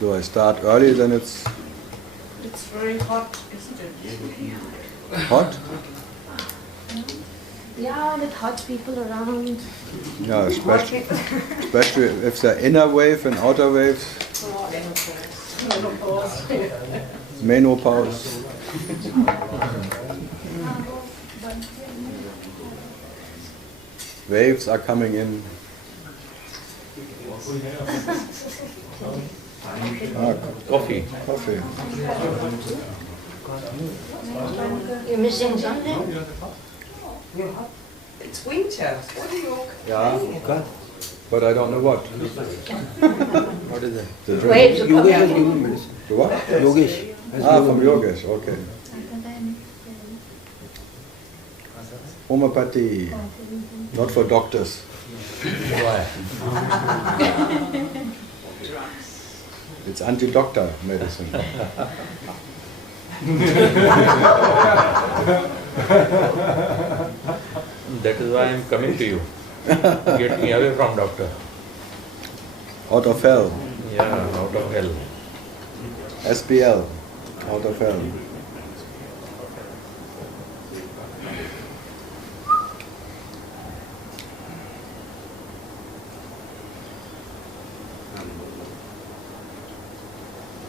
Do I start early, then it's... It's very hot, isn't it? Hot? Yeah, with hot people around. Yeah, especially if there are inner wave and outer waves. Menopause. Waves are coming in. Coffee. Coffee. You're missing something? It's winter. What are you all Yeah, complaining? but I don't know what. What is that? The drink. Waves are Yogish coming. and human medicine. The what? Yogish. From Yogesh, okay. Homeopathy, not for doctors. Why? It's anti-doctor medicine. That is why I am coming to you. Get me away from doctor. Out of hell. Yeah, out of hell. SPL, out of hell.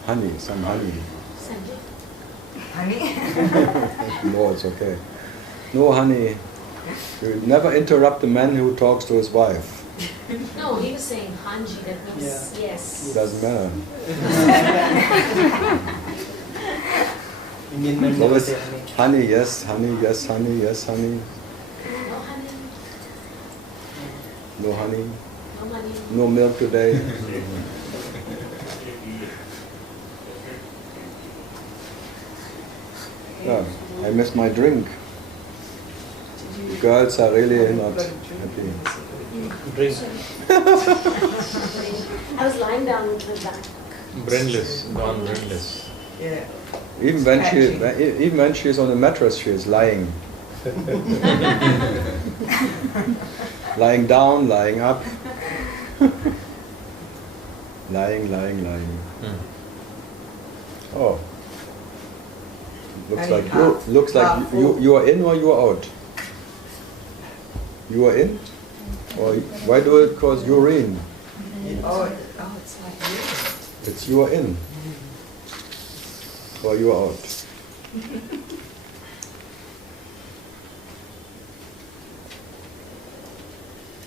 Honey, some honey. Honey? No, it's okay. No honey. You never interrupt the man who talks to his wife. No, he was saying Hanji, that means yes. Doesn't matter. Indian men So never it's say honey. honey, yes, honey, yes, honey, yes, honey. No honey, No honey. no money. No milk today. Yeah, I miss my drink. The girls are really not happy. Drink. I was lying down with my back. Brainless. Gone brainless. Yeah. Even when she's on the mattress, she is lying. Lying down, lying up. Lying. Oh. Looks like you are in or you are out. You are in? Or why do it cause urine? Oh, it's like this. It's you are in. Or you are out.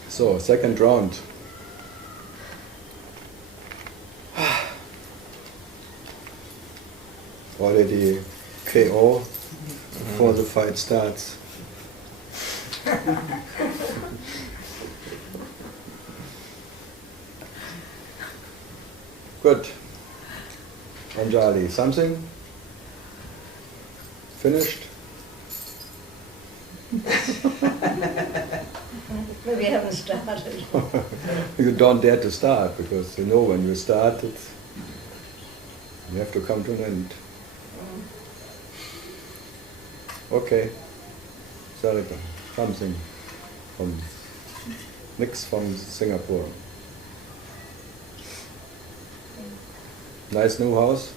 So, second round. Already KO before the fight starts. Good. Anjali, something? Finished? Maybe I haven't started. You don't dare to start because you know when you start it, you have to come to an end. Okay. Sarika, something from mix from Singapore. Nice new house?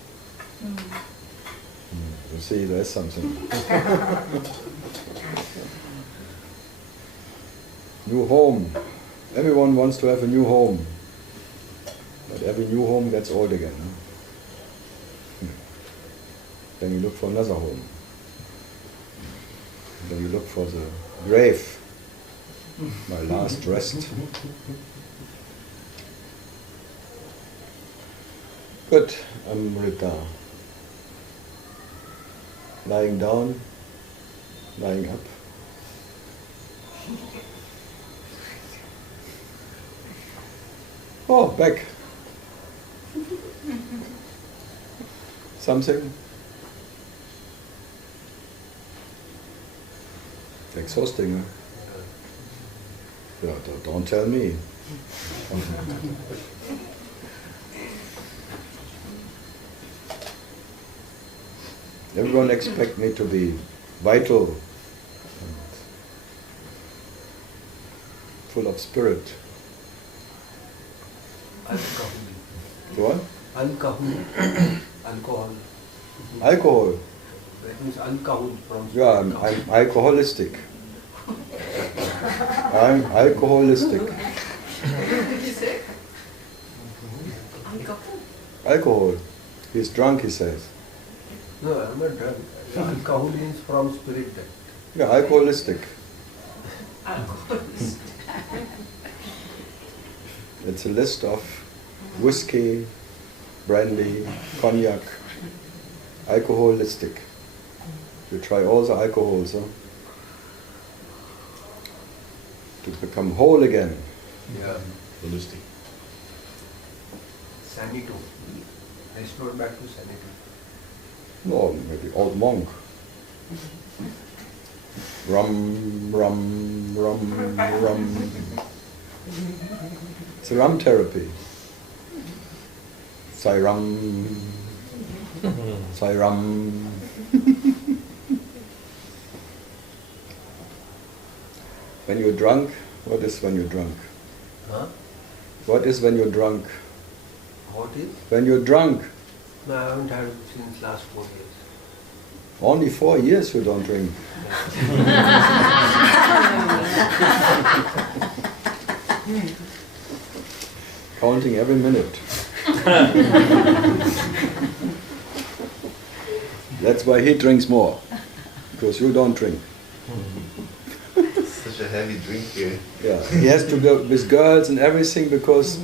You see, there's something. New home. Everyone wants to have a new home. But every new home gets old again. Then you look for another home. Then you look for the grave. My last rest. Good, Amrita. Lying down, lying up. Oh, back. Something? Exhausting, huh? Yeah, don't tell me. Everyone expects me to be vital and full of spirit. I have coffee. What? Alcohol. Alcohol. That means alcohol from. Yeah, I'm alcoholistic. I'm alcoholistic. What did you say? Alcohol. Alcohol. He's drunk, he says. No, I'm not drunk. Alcohol is from spirit. Yeah, alcoholistic. Alcoholist. It's a list of whiskey, brandy, cognac, alcoholistic. You try all the alcohols, huh? To become whole again. Yeah. Holistic. Sanity. Restore back to sanity. No, maybe old monk. Rum, rum, rum, rum. It's a rum therapy. Sai rum, sai rum. When you're drunk, what is when you're drunk? Huh? What is when you're drunk? What is? When you're drunk, No, I haven't had it since last 4 years. only 4 years you don't drink. Counting every minute. That's why he drinks more, because you don't drink. Such a heavy drink here. Yeah, he has to go with girls and everything because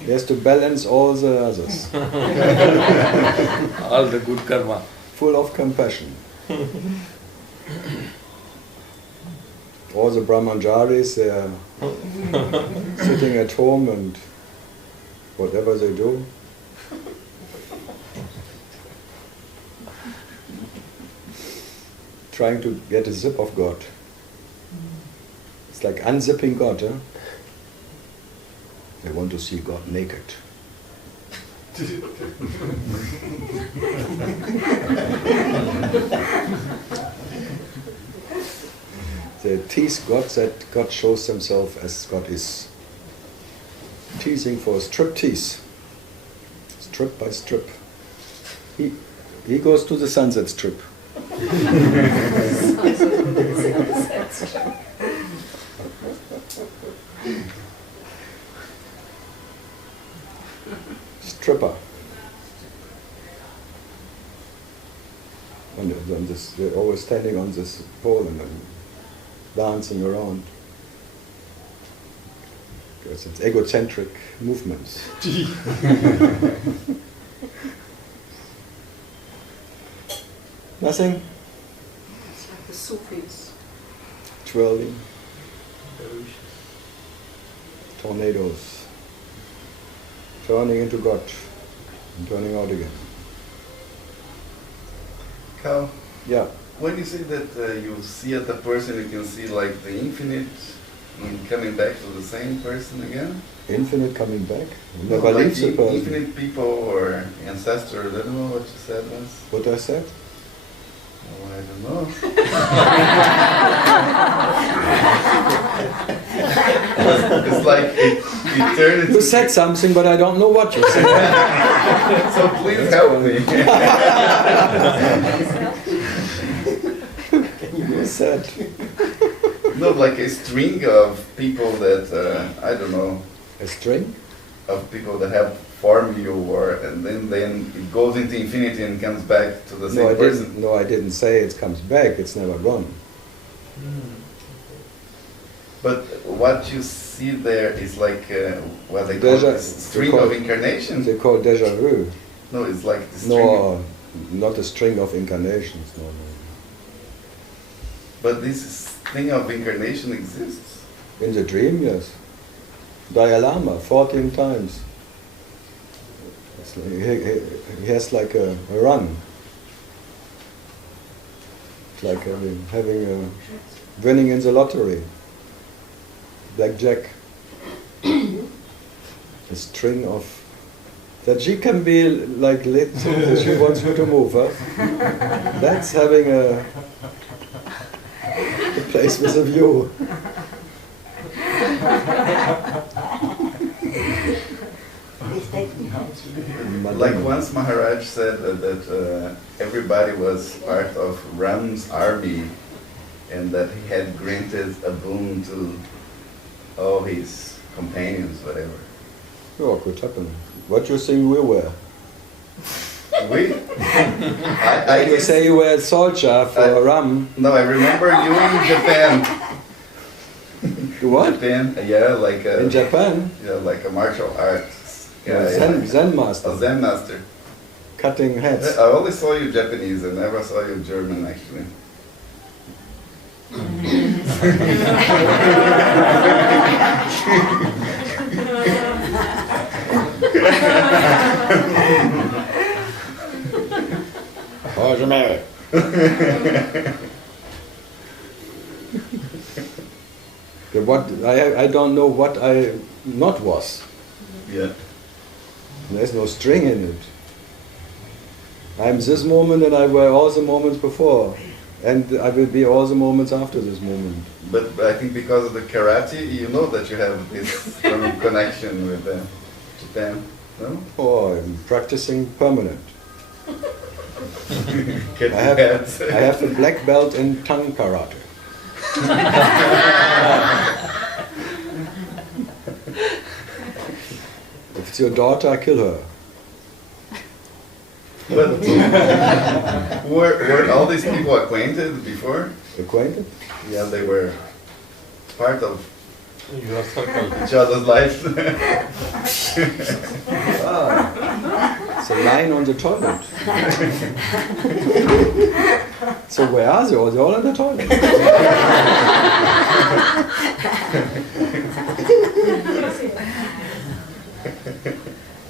he has to balance all the others. All the good karma. Full of compassion. All the brahmacharis, they are sitting at home and whatever they do. Trying to get a zip of God. It's like unzipping God, huh? They want to see God naked. They tease God that God shows himself as God is. Teasing for striptease. Strip by strip. He goes to the Sunset Strip. Stripper. And they're always standing on this pole and dancing around. Because it's egocentric movements. Nothing? It's like the Sufis. Twirling. Tornadoes. Turning into God and turning out again. Carl, Yeah. when you say that you see at the person, you can see like the infinite coming back to the same person again? Infinite coming back. No, Never like leaves the person. infinite people or ancestors, I don't know what you said once. What I said? Oh, I don't know. It's like eternity. You said something, but I don't know what you said. So please help me. You said. No, like a string of people that, I don't know, A string? of people that have formed you, and then it goes into infinity and comes back to the same person. No, I didn't say it comes back. It's never gone. But what you see there is like what they call a string of incarnations. They call déjà vu. No, it's like the string. No, not a string of incarnations. No. But this thing of incarnation exists. In the dream, yes. Dalai Lama, 14 times. It's like, he has like a run. It's like having winning in the lottery. Blackjack. A string of... That she can be like lit, that she wants you to move, huh? That's having a place with a view. Like once Maharaj said that everybody was part of Ram's army and that he had granted a boon to all his companions, whatever. Oh, could happen. What you think we were? We? I you say you were a soldier for Ram. No, I remember you in Japan. What? Japan, yeah, like a, In Japan? yeah, like a martial arts guy, Zen master. a Zen master. Cutting heads. I only saw you Japanese. I never saw you German, actually. What I don't know what I not was. Yeah. There's no string in it. I'm this moment and I were all the moments before. And I will be all the moments after this moment. But I think because of the karate, you know that you have this strong connection with Japan, no? Oh, I'm practicing permanent. Get I have, heads. I have a black belt in tongue karate. If it's your daughter, kill her. But were all these people acquainted before? Acquainted? Yeah, they were part of Your circle. each other's lives. Ah, it's a line on the toilet. So where are they all? They're all on the toilet.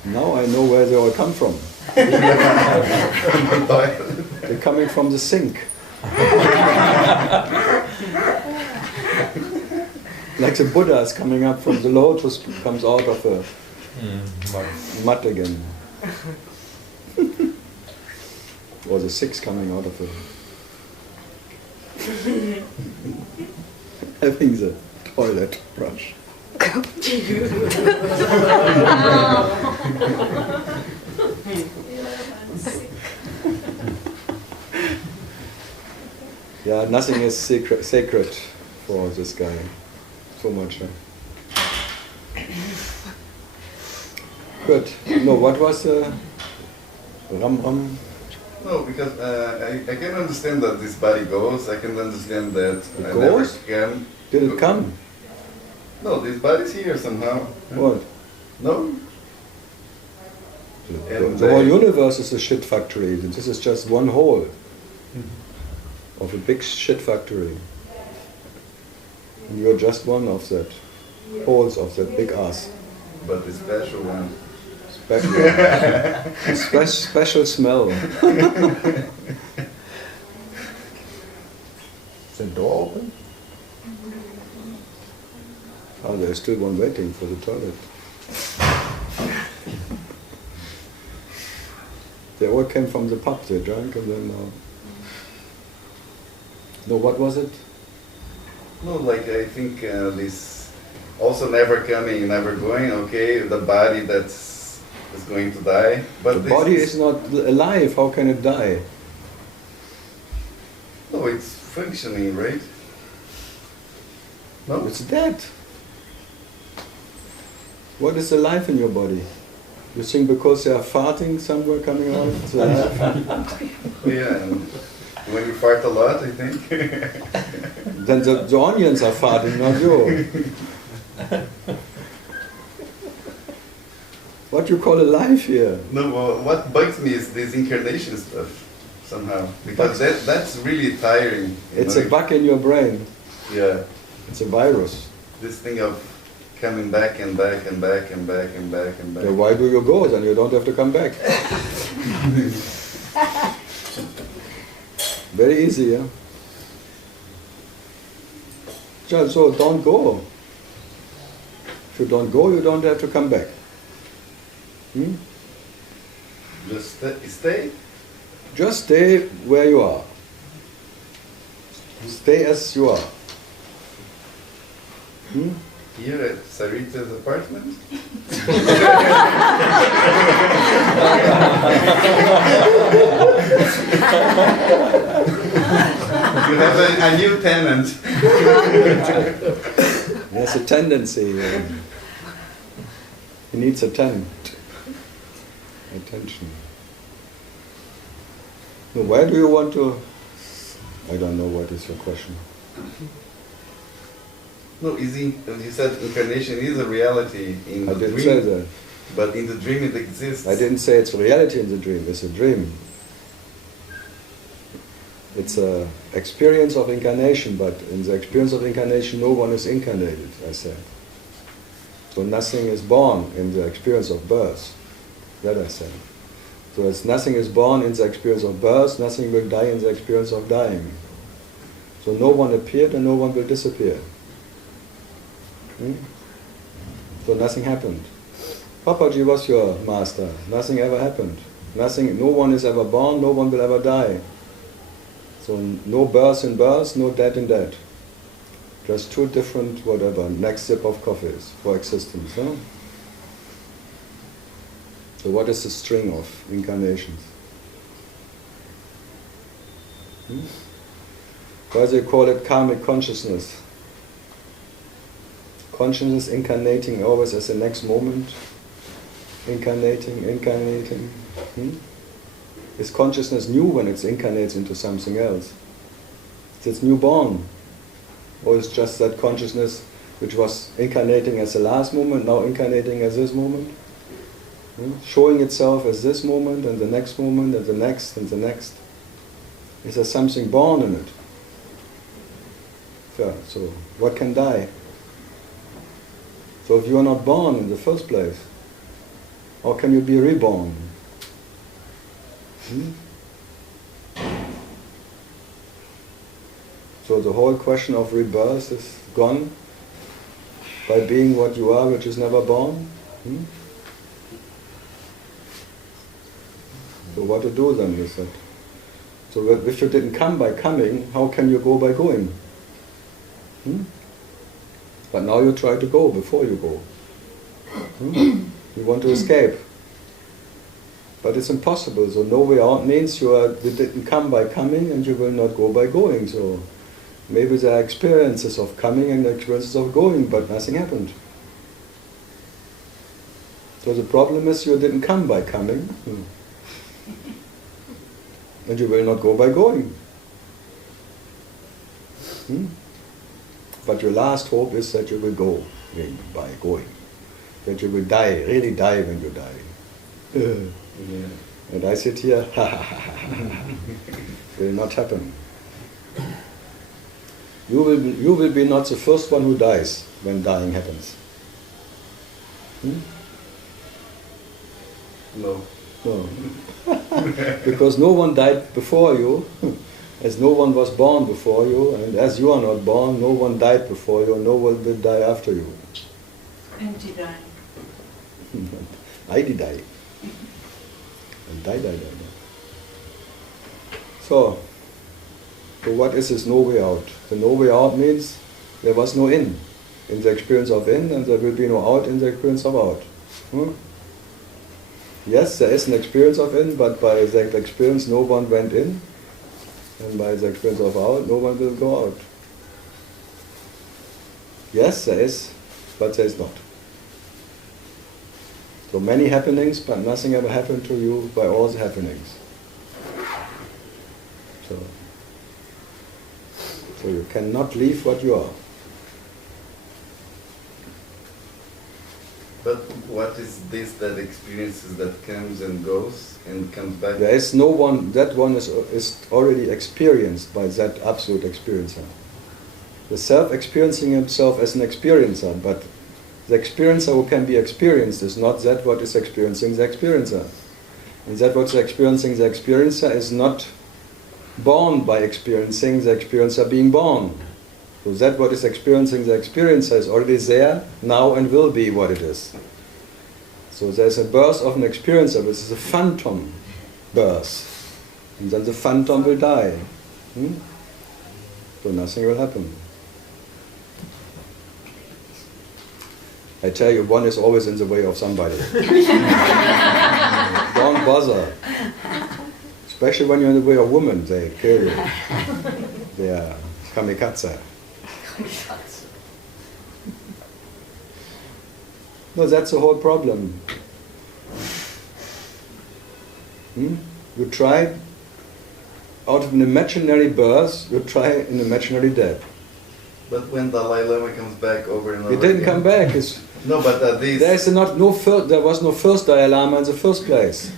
Now I know where they all come from. They're coming from the sink. Like the Buddha is coming up from the lotus, comes out of the mud again. Or the six coming out of the... having the toilet brush. Yeah, nothing is sacred for this guy. So much. Good. No, what was Ram? No, because I can understand that this body goes. I can understand that It I goes? never can. Did it come? No, this body's here somehow. What? No? The whole universe is a shit factory. This is just one hole of a big shit factory. And you're just one of that holes of that big ass. But the special one. Special smell. Is the door open? Oh, there's still one waiting for the toilet. They all came from the pub, they drank and then... No, what was it? No, like I think this also never coming, never going. Okay, the body that's is going to die, but The this body is not alive, how can it die? no, it's functioning, right? No, It's dead. What is alive in your body? You think because they are farting somewhere coming out? It's alive? yeah. And when you fart a lot, I think. Then the onions are farting, not you. What you call alive here? No, well, what bugs me is this incarnation stuff somehow, because that's really tiring. you It's know? a bug in your brain. Yeah, It's a virus. this thing of coming back and back and back and back and back and back. Then why do you go? Then you don't have to come back. Very easy, yeah? So don't go. If you don't go, you don't have to come back. Just stay. Just stay where you are. Stay as you are. Here at Sarita's apartment? You have a new tenant. There's a tendency. He needs attention. So where do you want to? I don't know what is your question. No, you said incarnation is a reality in I the didn't dream, say that. but in the dream it exists. I didn't say it's a reality in the dream. It's a dream. It's an experience of incarnation, but in the experience of incarnation, no one is incarnated, I said. So nothing is born in the experience of birth. That I said. So as nothing is born in the experience of birth, nothing will die in the experience of dying. So no one appeared and no one will disappear. So nothing happened. Papaji was your master. Nothing ever happened. Nothing. No one is ever born. No one will ever die. So no birth in birth, no death in death. Just two different whatever. Next sip of coffees for existence. No? So what is the string of incarnations? Why do you call it karmic consciousness? Consciousness incarnating always as the next moment. Incarnating. Is consciousness new when it incarnates into something else? Is it newborn? Or is just that consciousness which was incarnating as the last moment, now incarnating as this moment? Showing itself as this moment, and the next moment, and the next, and the next. Is there something born in it? Yeah, so what can die? So if you are not born in the first place, how can you be reborn? So the whole question of rebirth is gone by being what you are, which is never born. So what to do then with that? So if you didn't come by coming, how can you go by going? But now you try to go before you go. You want to escape. But it's impossible. So no way out means you didn't come by coming and you will not go by going. So maybe there are experiences of coming and experiences of going, but nothing happened. So the problem is you didn't come by coming. And you will not go by going. But your last hope is that you will go by going. That you will die, really die when you die. And I sit here, will not happen. You will be not the first one who dies when dying happens. No. No. Because no one died before you, as no one was born before you, and as you are not born, no one died before you, and no one will die after you. Anti-dying. I did die. And die. So what is this no way out? The no way out means there was no in the experience of in, and there will be no out in the experience of out. Yes, there is an experience of in, but by the experience no one went in, and by the experience of out, no one will go out. Yes, there is, but there is not. So many happenings, but nothing ever happened to you by all the happenings. So you cannot leave what you are. But what is this that experiences that comes and goes and comes back? There is no one, that one is already experienced by that absolute experiencer. The self experiencing himself as an experiencer, but the experiencer who can be experienced is not that what is experiencing the experiencer. And that what is experiencing the experiencer is not born by experiencing the experiencer being born. So that what is experiencing the experiencer is already there, now and will be what it is. So there's a birth of an experiencer, which is a phantom birth. And then the phantom will die. So nothing will happen. I tell you, one is always in the way of somebody. Don't bother. Especially when you're in the way of women, they kill you. They are kamikaze. No, that's the whole problem. You try out of an imaginary birth, you try an imaginary death. But when Dalai Lama comes back over and over He didn't again- come back. It's, No, but these... there was no first Dalai Lama in the first place.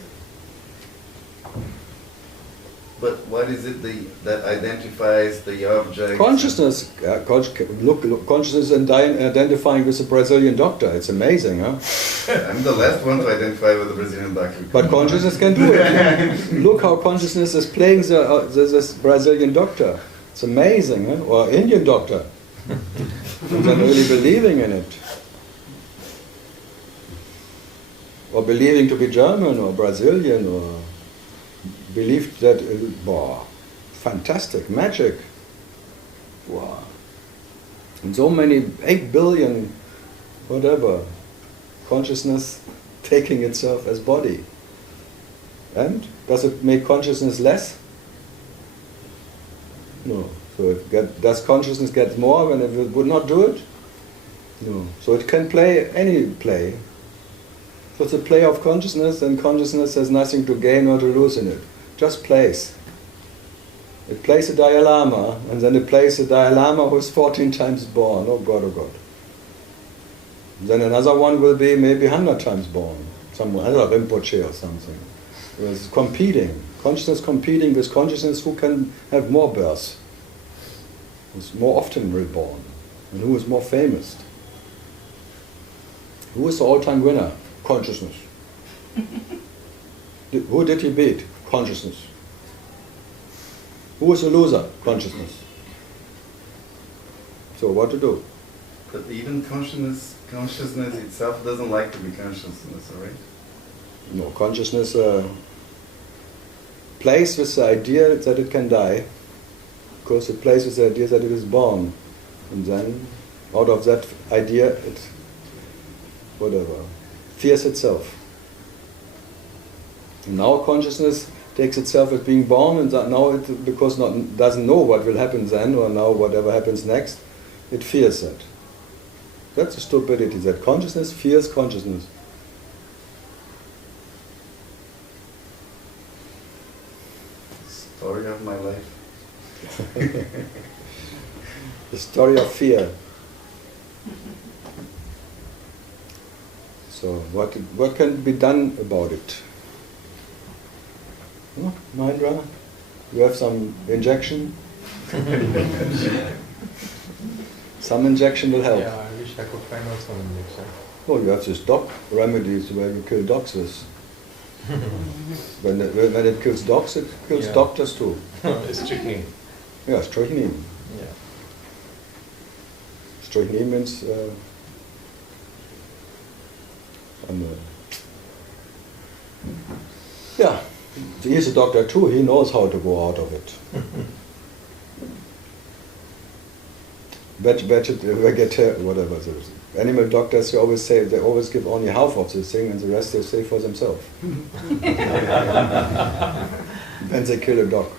But what is it that identifies the object? Consciousness, consciousness and identifying with the Brazilian doctor. It's amazing, huh? I'm the last one to identify with the Brazilian doctor. But consciousness can do it. Look how consciousness is playing this Brazilian doctor. It's amazing, huh? Or Indian doctor. And then really believing in it. Or believing to be German or Brazilian or believed that, wow, fantastic, magic. Wow. And so many, 8 billion, whatever, consciousness taking itself as body. And does it make consciousness less? No. So does consciousness get more when it would not do it? No. So it can play any play. So it's a play of consciousness, and consciousness has nothing to gain or to lose in it. Just plays. It plays a Dalai Lama, and then it plays a Dalai Lama who's 14 times born. Oh God, oh God. Then another one will be maybe 100 times born. Some other Rinpoche or something. It's competing. Consciousness competing with consciousness who can have more births. Who's more often reborn. And who is more famous. Who is the all-time winner? Consciousness. Who did he beat? Consciousness. Who was a loser? Consciousness. So what to do? But even consciousness itself doesn't like to be consciousness, right? No, consciousness plays with the idea that it can die, because it plays with the idea that it is born. And then, out of that idea, it, whatever, fears itself. And now consciousness takes itself as being born, and that now it, because doesn't know what will happen then, or now whatever happens next, it fears that. That's the stupidity, that consciousness fears consciousness. Story of my life. The story of fear. So what can be done about it? Oh, Mahendra, you have some injection? Some injection will help. Yeah, I wish I could find out some injection. Oh, you have this dog remedies where you kill dogs with. When it kills dogs, it kills doctors too. Strychnine. Yeah, strychnine. Yeah. Strychnine means yeah, he's a doctor too, he knows how to go out of it. Vegetarian, whatever it is. Animal doctors, they always say, they always give only half of this thing and the rest they save for themselves. When they kill a dog.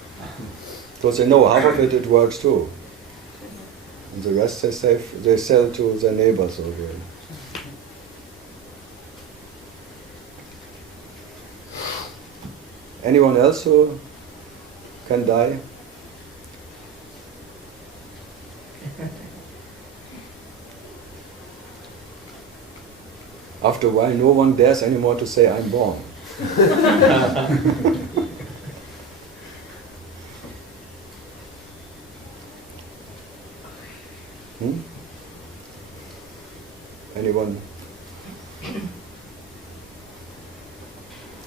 Because they know half of it works too. And the rest they sell to their neighbors over here. Anyone else who can die? After a while, no one dares anymore to say, I'm born. Anyone?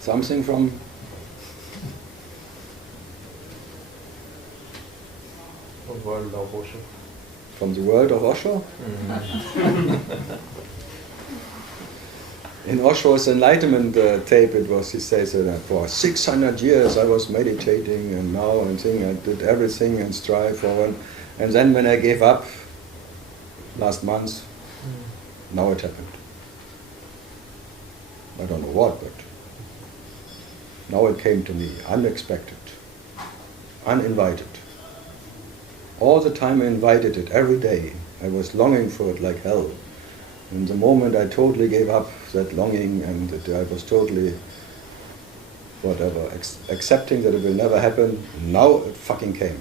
Something from? The world of Osho. From the world of Osho? In Osho's enlightenment tape, it was, he says that for 600 years I was meditating and now and thing, I did everything and strive for one. And then when I gave up last month, now it happened. I don't know what, but now it came to me, unexpected, uninvited. All the time I invited it, every day. I was longing for it like hell. And the moment I totally gave up that longing and that I was totally, whatever, accepting that it will never happen, now it fucking came.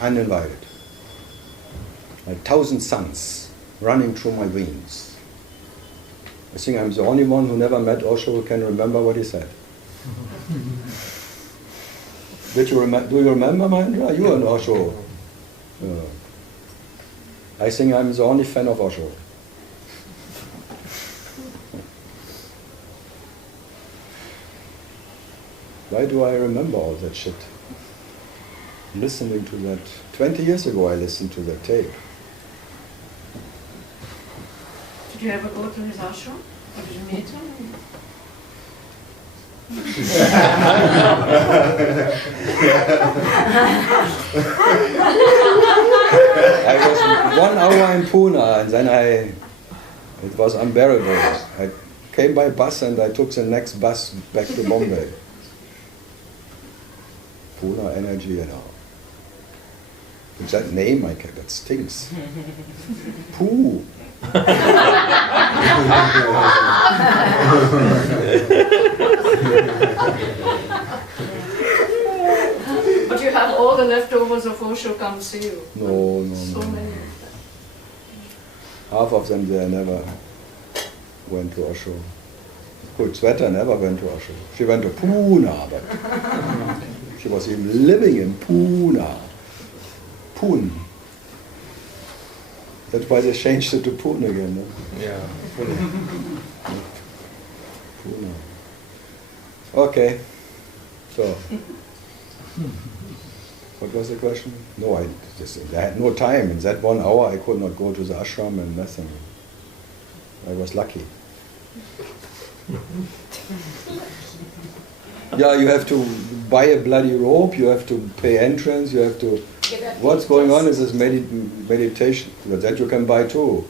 Uninvited. Like 1,000 suns running through my veins. I think I'm the only one who never met Osho who can remember what he said. Do you remember, Mahendra? You and Osho. I think I'm the only fan of Osho. Why do I remember all that shit? Listening to that. 20 years ago I listened to that tape. Did you ever go to his ashram? Or did you meet him? I was 1 hour in Pune and then it was unbearable. I came by bus and I took the next bus back to Mumbai. Pune Energy, you know. It's that name I kept, that stinks. Poo. But you have all the leftovers of Osho come see you. No. So many. Half of them there never went to Osho. Good Sweater never went to Osho. She went to Pune, but she was even living in Pune. Pune. That's why they changed it to Pune again. No? Yeah, Pune. Pune. Okay. So, what was the question? No, I had no time. In that 1 hour I could not go to the ashram and nothing. I was lucky. Yeah, you have to buy a bloody robe, you have to pay entrance, you have to... What's going on is this meditation, but that you can buy too.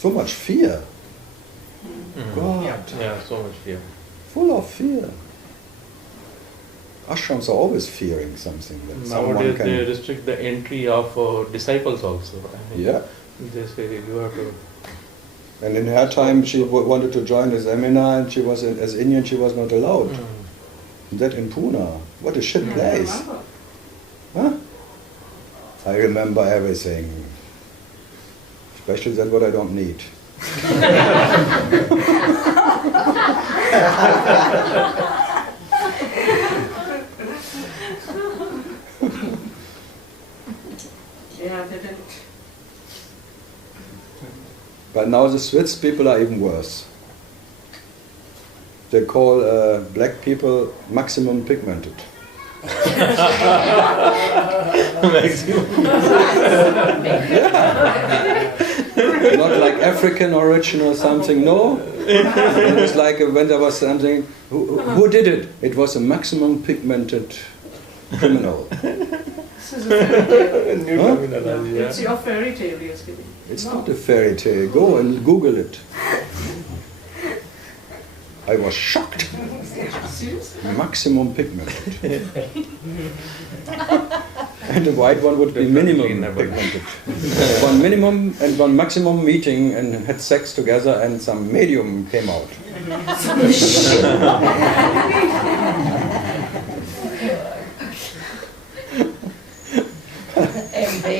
So much fear. God. Yeah, so much fear. Full of fear. Ashrams are always fearing something. That someone Nowadays can... they restrict the entry of disciples also. I mean, Yeah. They say you have to... And in her time she wanted to join the seminar and she was, as Indian, she was not allowed. That in Pune. What a shit place. Huh? I remember everything. Especially that what I don't need. Yeah, they didn't. But now the Swiss people are even worse. They call black people maximum pigmented. Not like African origin or something, no. It was like when there was something, who did it? It was a maximum pigmented criminal. This is a fairy tale. Huh? It's your fairy tale you're giving. It's not a fairy tale. Go and Google it. I was shocked. Seriously? Maximum pigmented. And the white one would be minimum pigmented. One minimum and one maximum meeting and had sex together and some medium came out. MB.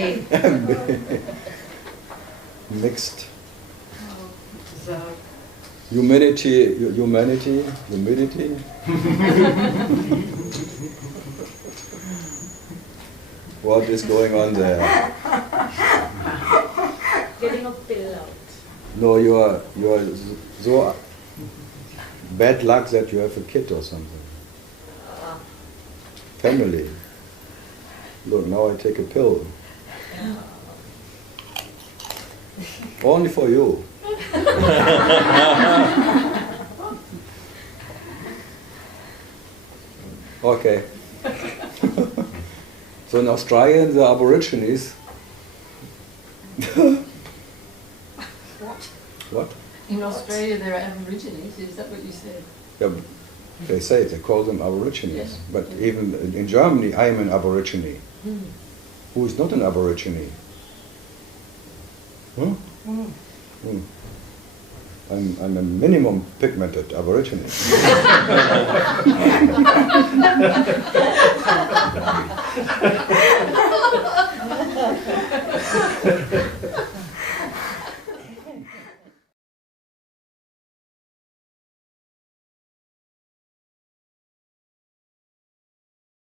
Mixed. So, Humidity. What is going on there? Getting a pill out. No, you are so bad luck that you have a kid or something. Family. Look, now I take a pill. Only for you. Okay. So in Australia, the Aborigines, What? What? In Australia there are Aborigines, is that what you said? Yeah, they say it, they call them Aborigines. Yes. But even in Germany, I am an Aborigine. Mm. Who is not an Aborigine? Hmm? Mm. Hmm. I'm a minimum pigmented Aborigine.